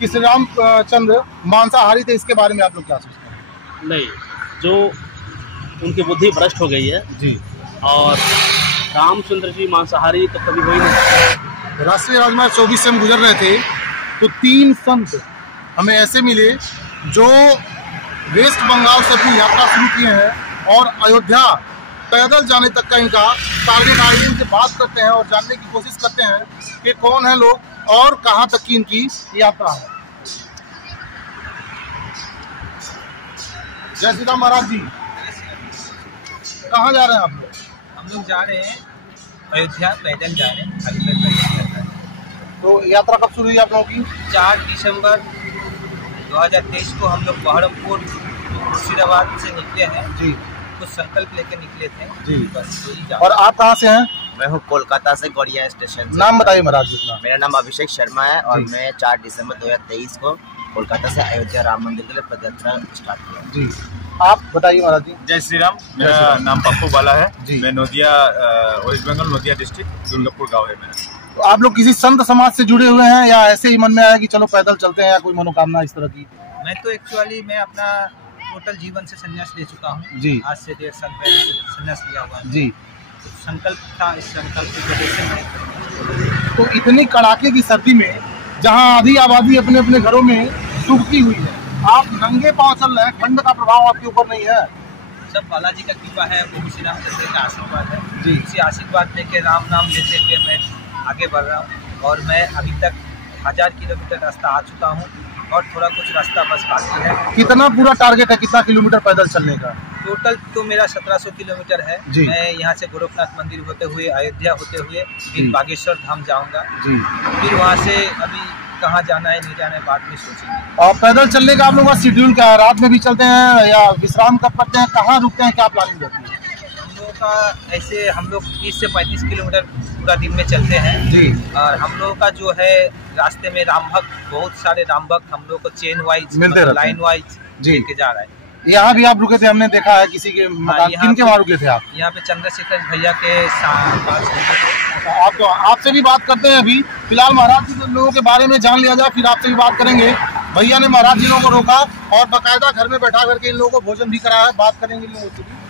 कि श्री रामचंद्र मांसाहारी थे, इसके बारे में आप लोग क्या सोचते हैं? नहीं, जो उनकी बुद्धि भ्रष्ट हो गई है जी। और रामचंद्र जी मांसाहारी तो कभी हो ही नहीं। राष्ट्रीय राजमार्ग 24 से हम गुजर रहे थे तो 3 संत हमें ऐसे मिले जो वेस्ट बंगाल से अपनी यात्रा शुरू किए हैं और अयोध्या पैदल जाने तक का इनका टारगेट है। इनसे बात करते हैं और जानने की कोशिश करते हैं कि कौन है लोग और कहां तक की इनकी यात्रा है। जय श्री राम महाराज जी, कहाँ जा रहे हैं आप लोग? हम लोग जा रहे हैं अयोध्या, पैदल जा रहे हैं। तो यात्रा कब शुरू हुई आप लोगों की? 4 दिसंबर 2023 को हम लोग बहरमपुर मुर्शिदाबाद से निकले हैं जी। कुछ संकल्प लेकर निकले थे जी। बस यही और आप कहाँ से हैं? मैं हूँ कोलकाता से, गौड़िया स्टेशन से। नाम बताइए महाराज जी अपना। मेरा नाम अभिषेक शर्मा है और मैं 4 दिसंबर 2023 को कोलकाता से अयोध्या राम मंदिर के लिए पदयात्रा स्टार्ट किया जी। आप बताइए महाराज जी। जय श्री राम, मेरा नाम पप्पू बाला है जी। मैं नोदिया, वेस्ट बंगाल, नोदिया डिस्ट्रिक्ट, दुर्गापुर गाँव है मेरा। तो आप लोग किसी संत समाज से जुड़े हुए हैं या ऐसे ही मन में आया कि चलो पैदल चलते हैं, या कोई मनोकामना इस तरह की? मैं तो एक्चुअली मैं अपना टोटल जीवन से संन्यास ले चुका हूँ जी। आज से 1.5 साल पहले संन्यास लिया हुआ है। जी। तो संकल्प था, इस संकल्प की वजह से मैं तो इतनी कड़ाके की सर्दी में जहां आधी आबादी अपने अपने घरों में डूबती हुई है, आप नंगे पांव चल रहे हैं, ठंड का प्रभाव आपके ऊपर नहीं है? सब बालाजी का कृपा है, वो श्री रामचंद्र का आशीर्वाद है जी। उसी आशीर्वाद लेके राम नाम लेते हुए मैं आगे बढ़ रहा हूँ और मैं अभी तक 1000 किलोमीटर रास्ता आ चुका हूँ और थोड़ा कुछ रास्ता बस बाकी है। कितना पूरा टारगेट है, कितना किलोमीटर पैदल चलने का? टोटल तो मेरा 1700 किलोमीटर है जी। मैं यहाँ से गोरखनाथ मंदिर होते हुए अयोध्या होते हुए फिर बागेश्वर धाम जाऊँगा जी। फिर वहाँ से अभी कहाँ जाना है नहीं जाना है बाद में सोचेंगे। और पैदल चलने का आप लोगों का शेड्यूल क्या है? रात में भी चलते हैं या विश्राम कब करते हैं, कहाँ रुकते हैं, क्या प्लानिंग रहती है? हम लोगों का ऐसे हम लोग 30 से 35 किलोमीटर पूरा दिन में चलते हैं जी। और हम लोगों का जो है रास्ते में राम भक्त, बहुत सारे राम भक्त हम लोग को चेन वाइज मिलते रहते हैं। लाइन वाइज जी। लेके जा रहा है। यहाँ भी आप रुके थे, हमने देखा है किसी के मकान, यहाँ किनके वहाँ रुके थे आप? यहाँ पे चंद्रशेखर भैया के पास। आप तो आपसे भी बात करते हैं अभी। फिलहाल महाराज जी के लोगों के बारे में जान लिया जाए, फिर आपसे भी बात करेंगे। भैया ने महाराज जी लोगों को रोका और बाकायदा घर में बैठा करके इन लोगों को भोजन भी कराया। बात करेंगे इन लोगों से भी।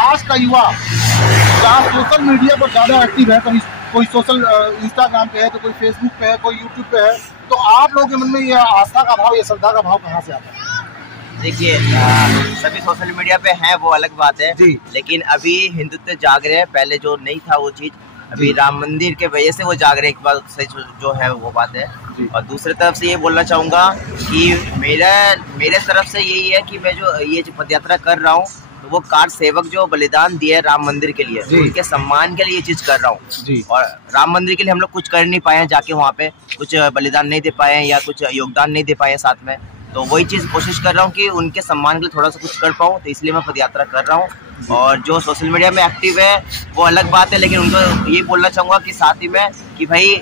आज का युवा जहाँ सोशल मीडिया पर ज्यादा एक्टिव है, कभी कोई सोशल इंस्टाग्राम पे है तो कोई फेसबुक पे है, कोई यूट्यूब पे है, तो आप लोगों के मन में ये आस्था का भाव, ये श्रद्धा का भाव कहाँ से आता है? देखिए, सभी सोशल मीडिया पे हैं वो अलग बात है जी। लेकिन अभी हिंदुत्व जाग रहे हैं, पहले जो नहीं था वो चीज अभी राम मंदिर के वजह से वो जाग रहे हैं, एक बात सही जो है वो बात है। और दूसरी तरफ से ये बोलना चाहूँगा कि मेरे तरफ से यही है कि मैं जो पदयात्रा कर रहा हूँ तो वो कार सेवक जो बलिदान दिए राम मंदिर के लिए, उनके सम्मान के लिए ये चीज कर रहा हूँ। और राम मंदिर के लिए हम लोग कुछ कर नहीं पाए हैं, जाके वहाँ पे कुछ बलिदान नहीं दे पाए हैं या कुछ योगदान नहीं दे पाए हैं साथ में, तो वही चीज कोशिश कर रहा हूँ कि उनके सम्मान के लिए थोड़ा सा कुछ कर पाऊँ, तो इसलिए मैं पदयात्रा कर रहा हूँ। और जो सोशल मीडिया में एक्टिव है वो अलग बात है, लेकिन उनको ये बोलना चाहूँगा कि साथ ही में कि भाई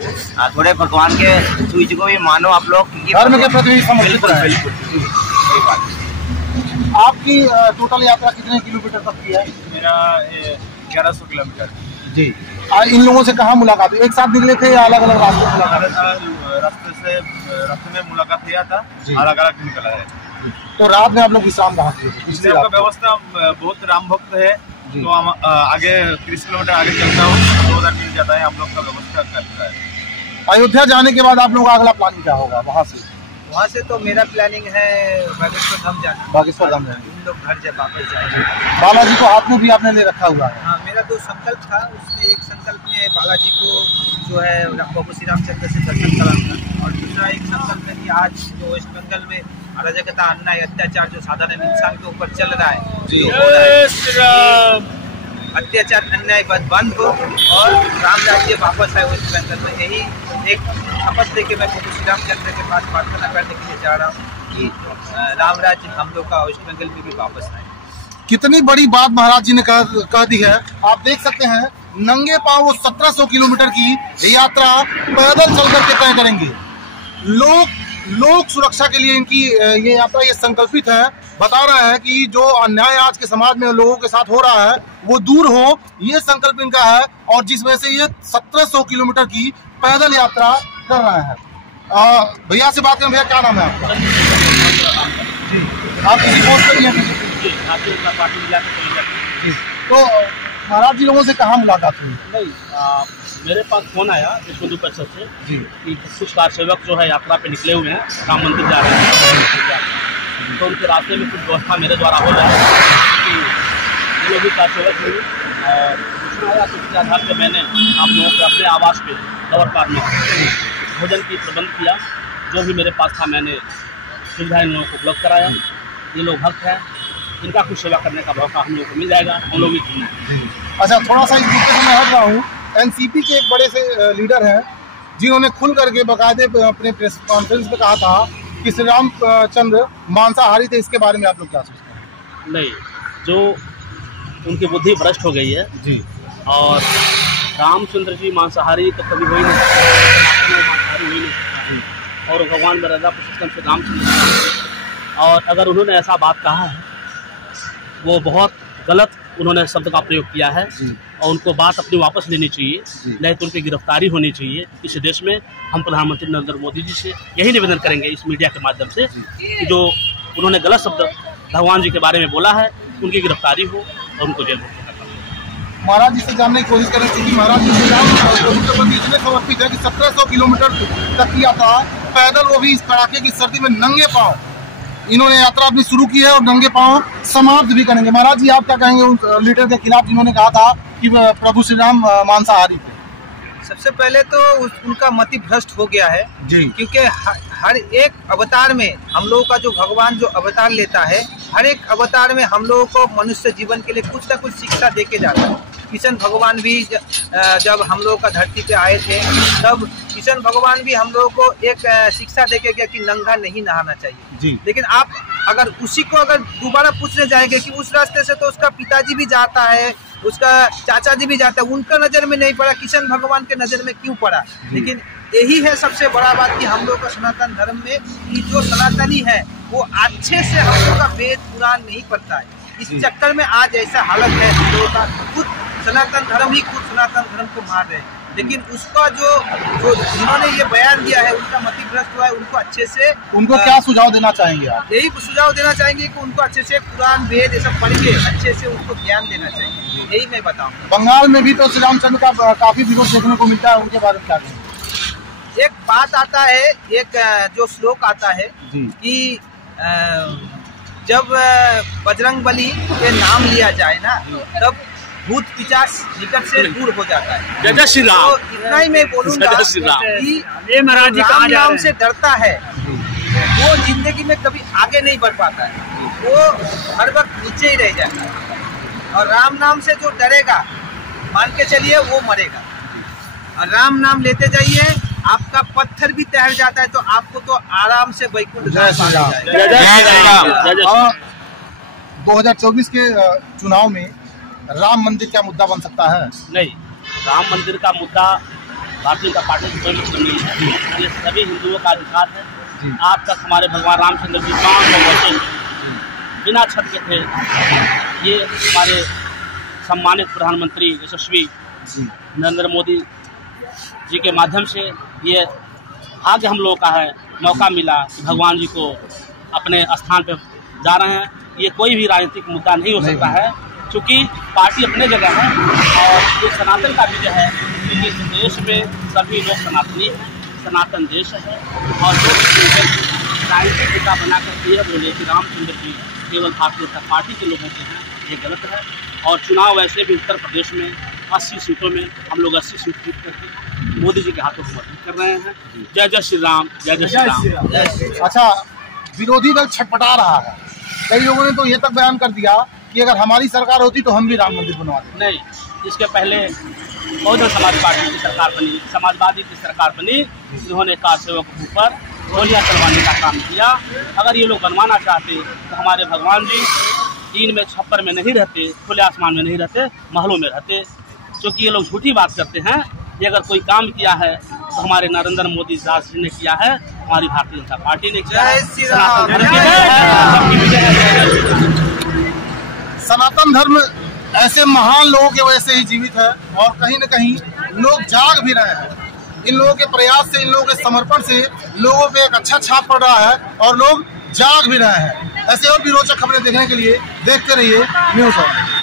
थोड़े भगवान के सूझ को भी मानो आप लोग, धर्म के प्रति समर्पित बिल्कुल रहें। बिल्कुल सही बात। आपकी टोटल यात्रा कितने किलोमीटर तक की है? मेरा 1100 किलोमीटर जी। इन लोगों से कहाँ मुलाकात हुई? एक साथ निकले थे या अलग अलग रास्ते मुलाकात? रास्ते में मुलाकात किया था, अलग अलग निकला है। तो रात में आप लोग विश्राम कहाँ किए थे? इसलिए आपका व्यवस्था बहुत राम भक्त है तो हम आगे 30 किलोमीटर आगे चलता हूँ, 2 मिल जाता है, हम लोग का व्यवस्था करता है। अयोध्या जाने के बाद आप लोगों का अगला प्लानिंग क्या होगा? वहाँ से तो मेरा प्लानिंग है बागेश्वर धाम जाना। बागेश्वर धाम जाएंगे। इन लोग घर जब वापस जाएंगे। बालाजी को हाथ में भी आपने ले रखा हुआ है? हाँ, मेरा 2 संकल्प था, उसमें एक संकल्प में बालाजी को जो है बाबू श्री रामचंद्र से दर्शन कराना और दूसरा एक संकल्प है कि आज जो वेस्ट बंगाल में अराजकता, अन्याय, अत्याचार जो साधारण इंसान के ऊपर चल रहा है, अत्याचार अन्याय बंद हो और राम राज्य वापस आए वेस्ट बंगाल में। यही एक शपथ लेके मैं श्री रामचंद्र के पास प्रार्थना करने के लिए जा रहा हूँ कि राम राज्य हम लोग का वेस्ट बंगाल में भी वापस आए। कितनी बड़ी बात महाराज जी ने कह दी है। आप देख सकते हैं नंगे पांव वो 1700 किलोमीटर की यात्रा पैदल चल करके तय करेंगे। लोक सुरक्षा के लिए इनकी ये यात्रा ये संकल्पित है। बता रहा है कि जो अन्याय आज के समाज में लोगों के साथ हो रहा है वो दूर हो, ये संकल्प इनका है और जिस वजह से ये 1700 किलोमीटर की पैदल यात्रा कर रहे हैं। भैया से बात करें। भैया क्या नाम है आपका? जी, आप किसी पोस्ट पर हैं? भारतीय जनता पार्टी जिला के जी। तो महाराज जी लोगों से कहाँ मुलाकात हुई? नहीं, मेरे पास फोन आया विश्व हिंदू परिषद से जी कि कुछ कारसेवक जो है यात्रा पे निकले हुए हैं, राम मंदिर जा रहे हैं, तो उनके रास्ते में कुछ व्यवस्था मेरे द्वारा हो जाए कि ये लोग भी कारसेवक हुए। और सूचना आया तो उसके आधार पर मैंने आप लोगों के अपने आवास पे कवर पार में भोजन की प्रबंध किया। जो भी मेरे पास था मैंने सुविधा इन लोगों को उपलब्ध कराया। ये लोग भक्त हैं, इनका कुछ सेवा करने का मौका हम लोग को मिल जाएगा, हम लोग भी घूमें। अच्छा, थोड़ा सा इस मुद्दे से मैं हट रहा हूँ। एनसीपी के एक बड़े से लीडर हैं जिन्होंने खुल करके बाकायदे अपने प्रेस कॉन्फ्रेंस में कहा था कि श्री रामचंद्र मांसाहारी थे। इसके बारे में आप लोग क्या सोचते हैं? नहीं, जो उनकी बुद्धि भ्रष्ट हो गई है जी। और रामचंद्र जी मांसाहारी तो कभी हो ही नहीं सकते, मांसाहारी हो ही नहीं सकते। और भगवान मर्यादा पुरुषोत्तम श्री रामचंद्र, और अगर उन्होंने ऐसा बात कहा है वो बहुत गलत उन्होंने शब्द का प्रयोग किया है और उनको बात अपनी वापस लेनी चाहिए, नहीं तो उनकी गिरफ्तारी होनी चाहिए। इस देश में हम प्रधानमंत्री नरेंद्र मोदी जी से यही निवेदन करेंगे इस मीडिया के माध्यम से कि जो उन्होंने गलत शब्द भगवान जी के बारे में बोला है उनकी गिरफ्तारी हो और उनको जेल में। महाराज जी से जानने की कोशिश करें क्योंकि महाराज जी इतने समर्पित है कि 1700 किलोमीटर तक की यात्रा पैदल, वो भी इस कड़ाके की सर्दी में नंगे पाँव इन्होंने यात्रा अपनी शुरू की है और नंगे पाँव समाप्त भी करेंगे। महाराज जी आप क्या कहेंगे उन लीडर के खिलाफ जिन्होंने कहा था कि प्रभु श्री राम मांसाहारी थे? सबसे पहले तो उनका मति भ्रष्ट हो गया है जी, क्योंकि हर एक अवतार में हम लोगों का जो भगवान जो अवतार लेता है, हर एक अवतार में हम लोगों को मनुष्य जीवन के लिए कुछ ना कुछ शिक्षा दे के जाता है। किशन भगवान भी जब हम लोगों का धरती पे आए थे तब किशन भगवान भी हम लोगों को एक शिक्षा दे के गया कि नंगा नहीं नहाना चाहिए जी। लेकिन आप अगर उसी को अगर दोबारा पूछने जाएंगे कि उस रास्ते से तो उसका पिताजी भी जाता है, उसका चाचा जी भी जाता है, उनका नजर में नहीं पड़ा, किशन भगवान के नजर में क्यों पड़ा? लेकिन यही है सबसे बड़ा बात कि हम लोग का सनातन धर्म में कि जो सनातनी है वो अच्छे से हम लोग का वेद पुराण नहीं पढ़ता है। इस चक्कर में आज ऐसा हालत है हम लोगों का, खुद सनातन धर्म ही खुद सनातन धर्म को मार रहे हैं। लेकिन उसका जो जिन्होंने ये बयान दिया है उनका मति भ्रष्ट हुआ है। उनको अच्छे से उनको क्या सुझाव देना चाहेंगे आप? यही सुझाव देना चाहेंगे कि उनको अच्छे से कुरान वेद ये सब पढ़ के अच्छे से उनको ज्ञान देना चाहिए, यही मैं बताऊँ। बंगाल में भी तो श्री रामचंद्र का काफी विरोध देखने को मिलता है, उनके बारे में क्या कहेंगे? एक बात आता है, एक जो श्लोक आता है कि जब बजरंग बली के नाम लिया जाए ना तब भूत पिशाच निकट से दूर हो जाता है। जय जय श्री राम। तो इतना ही मैं बोलूँगा कि राम नाम से डरता है वो जिंदगी में कभी आगे नहीं बढ़ पाता है, वो हर वक्त नीचे ही रह जाता है। और राम नाम से जो डरेगा मान के चलिए वो मरेगा। और राम नाम लेते जाइए, आपका पत्थर भी तैर जाता है तो आपको तो आराम से वैकुंठ धाम पा जाएगा। 2024 के चुनाव में राम मंदिर क्या मुद्दा बन सकता है? नहीं, राम मंदिर का मुद्दा भारतीय जनता पार्टी से कोई मतलब नहीं है। ये सभी हिंदुओं का अधिकार है। आज तक हमारे भगवान रामचंद्र जी 500 वर्षों बिना छत के थे। ये हमारे सम्मानित प्रधानमंत्री यशस्वी नरेंद्र मोदी जी के माध्यम से ये भाग्य हम लोगों का है, मौका मिला कि भगवान जी को अपने स्थान पे जा रहे हैं। ये कोई भी राजनीतिक मुद्दा नहीं हो सकता है क्योंकि पार्टी अपने जगह है और ये सनातन का विजय है क्योंकि इस देश में सभी लोग सनातनी हैं, सनातन देश है। और जो राजनीतिक मुद्दा बना करके यह बोले कि रामचंद्र जी केवल भारतीय जनता पार्टी के लोगों के हैं, ये गलत है। और चुनाव वैसे भी उत्तर प्रदेश में 80 सीटों में हम लोग 80 सीट जीत करके मोदी जी के हाथों को मजबूत कर रहे हैं। जय जय श्री राम, जय जय श्री राम। अच्छा, विरोधी दल छटपटा रहा है, कई लोगों ने तो ये तक बयान कर दिया कि अगर हमारी सरकार होती तो हम भी राम मंदिर बनवाते। नहीं, इसके पहले बहुजन समाज पार्टी की सरकार बनी, समाजवादी की सरकार बनी, जिन्होंने कारसेवक के ऊपर गोलियां चलवाने का काम किया। अगर ये लोग बनवाना चाहते तो हमारे भगवान जी दिन में छप्पर में नहीं रहते, खुले आसमान में नहीं रहते, महलों में रहते। क्योंकि ये लोग झूठी बात करते हैं। ये अगर कोई काम किया है तो हमारे नरेंद्र मोदी जी ने किया है, हमारी भारतीय जनता पार्टी ने किया है। सनातन धर्म ऐसे महान लोगों के वजह से ही जीवित है और कहीं न कहीं लोग जाग भी रहे हैं। इन लोगों के प्रयास से, इन लोगों के समर्पण से लोगों पे एक अच्छा छाप पड़ रहा है और लोग जाग भी रहे हैं। ऐसे और भी रोचक खबरें देखने के लिए देखते रहिए न्यूज़ ऑन।